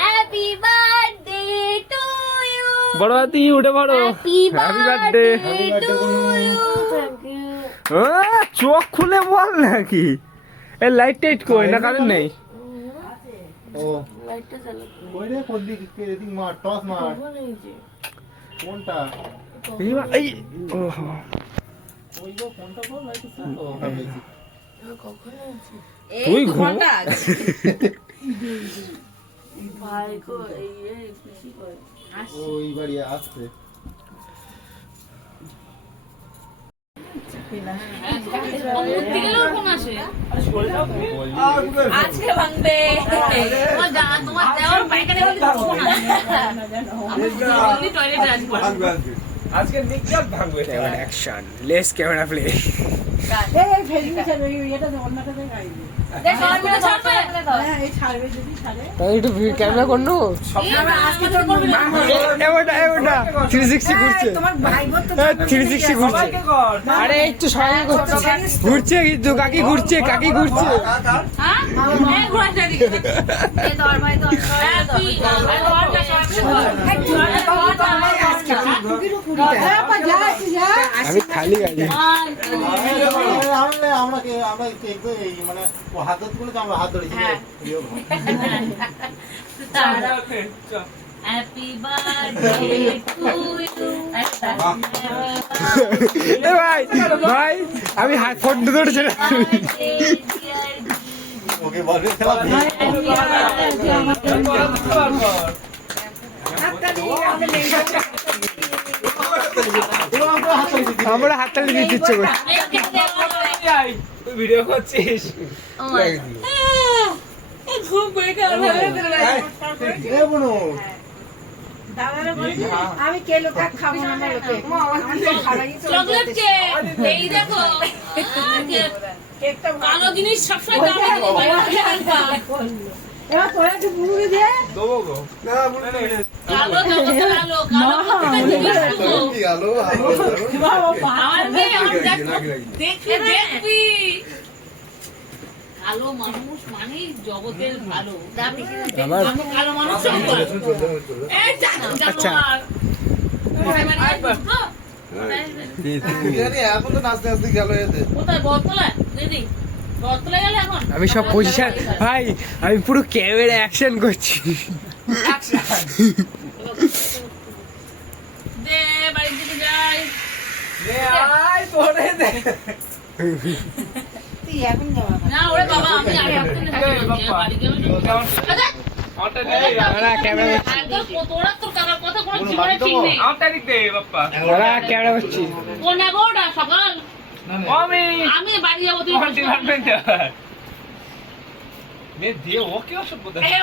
Happy birthday to you. বড় হাতি উঠে পড়ো। Happy birthday to you. চোখ খুলে বল নাকি? এই লাইট টাইট কই না, কারেন্ট নেই। ও লাইটটা চালু কই রে, কোন দিকে এদিক মার, টস মার। কোনটা? এই ও ওই গো, কোনটা বল, লাইট চালু। ও হয়ে গেছে। তুই ঘুম। ভাই কো এই খুশি করে ওই বাড়ি আসছে। আজকে ভাঙবে তোমার দেওয়ার পায়খানা বলে টয়লেটে আসবো আজকে নিকজাত ভাঙবে। Camera action, less camera play. তাই একটু ক্যামেরা কর নো। এবারটা 360 ঘুরছে, 360 ঘুরছে। আরে একটু সবাই করছে, ঘুরছে কিন্তু কাকি ঘুরছে, কাকি ঘুরছে। আমি খালি গাড়ি। আমরা মানে হাত ধরতে বলেছি, আমরা হাত ধরেছি। Happy birthday to you. এ ভাই ভাই আমি হাত ফোন ধরেছি। ওকে বলবে খেলা আমরা হাততালি দিতে ইচ্ছে করছি। ভিডিও করছিস? আমি কেলো কাক খাবো না, আমার লোকে চকলেট কেক এই দেখো কেকটা কালো জিনিস সবসময় দামি এবার তোরা একটু মুড়ি দে। দেবো গো। কালো দেবো কালো কালো আমার মেয়ে আমার দেখবি দেখবি কালো মানুষ মানে জগতের ভালো আমার কালো মানুষ এই আচ্ছা। এখন তো নাচতে নাচতে গেল এতে। কোথায় বটতলা দিদি বটতলা গেলে এখন আমি সব পজিশন ভাই, আমি পুরো ক্যামেরা অ্যাকশন করছি। দে বাড়ি দিকে যাই তুই এখন যাওয়া না ওরে বাবা আমি আগে বাড়ি গেলে ওরা ক্যামেরা করছি, তোরা তোর কারোর কথা কোনো জীবনে ঠিক নেই ওরা ক্যামেরা করছি। কোন এগারোটা সকাল আমি বাড়ি যাবো তুই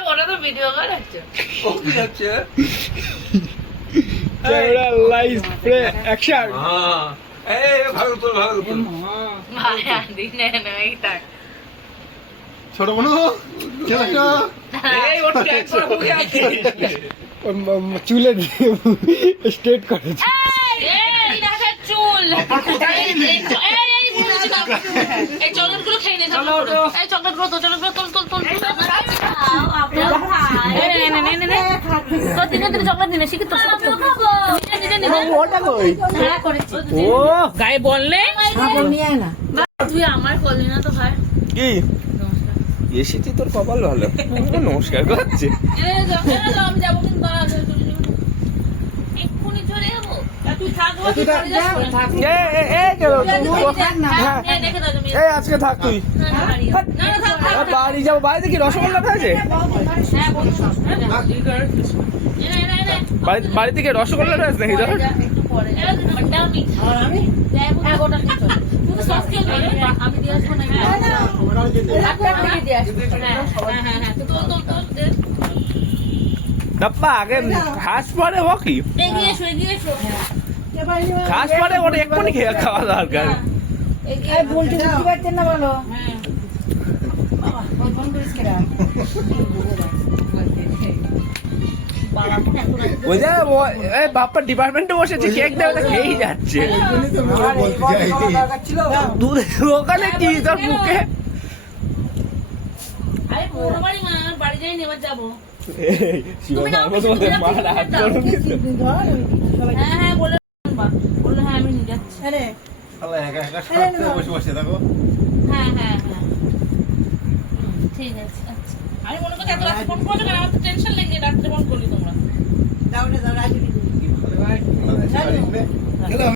ওরা তো ভিডিও করাচ্ছে ক্যামেরা লাইভ প্লে অ্যাকশন। দিনে নেই থাক ছোট বোনো চুলে দিয়ে স্ট্রেট করেছে। এই দেখার চুল এই চকলেট গুলো খেয়ে নে এই চকলেট গুলো তোল তোল দিনে দিনে চকলেট দিনে শিখি তো ও গায়ে বললে নিয়ে আয় না। তুই আমার করলি না তো ভাই কি এসেছি, তোর কপাল ভালো। নমস্কার করছে। আমি যাবো কিন্তু এক্ষুনি চলে যাবো তুই থাকবো এই আজকে থাক তুই। বাড়ি যাবো, বাড়িতে কি রসগোল্লা আছে? বাড়ি থেকে রসগোল্লা আছে নাকি? ধর আমি দিয়ে আসবো না ডাপ্পা আগে ঘাস পরে ও কি এগিয়ে এসো এগিয়ে এসো ঘাস পরে ওটা এক্ষুনি খেয়ে খাওয়া দরকার। এই বলতে বুঝতে পারছেন না বলো। ওই ফোন করিস কেরা? ওই যে এই বাপ্পা ডিপার্টমেন্টে বসেছে, কেক দেবে তো খেয়েই যাচ্ছে। দুধ ওখানে কি তোর মুখে আরে পুরো বাড়ি মা, বাড়ি যাইনি, এবার যাবো। শিবা তুমি নাও, মারবো তোমাদের তুমি মা নাও, রাগ দাও। করো কিন্তু। হ্যাঁ হ্যাঁ বলে বা, বললো হ্যাঁ আমি নিয়ে যাচ্ছি। শালা একা একা সাথে বসে বসে দেখো। হ্যাঁ হ্যাঁ হ্যাঁ ঠিক আছে, আচ্ছা। আমি মনে করছি এত রাতে ফোন করছো কেন, আমার তো টেনশন লেগে রাত্রে ফোন করলি তোমরা। কি ভালো।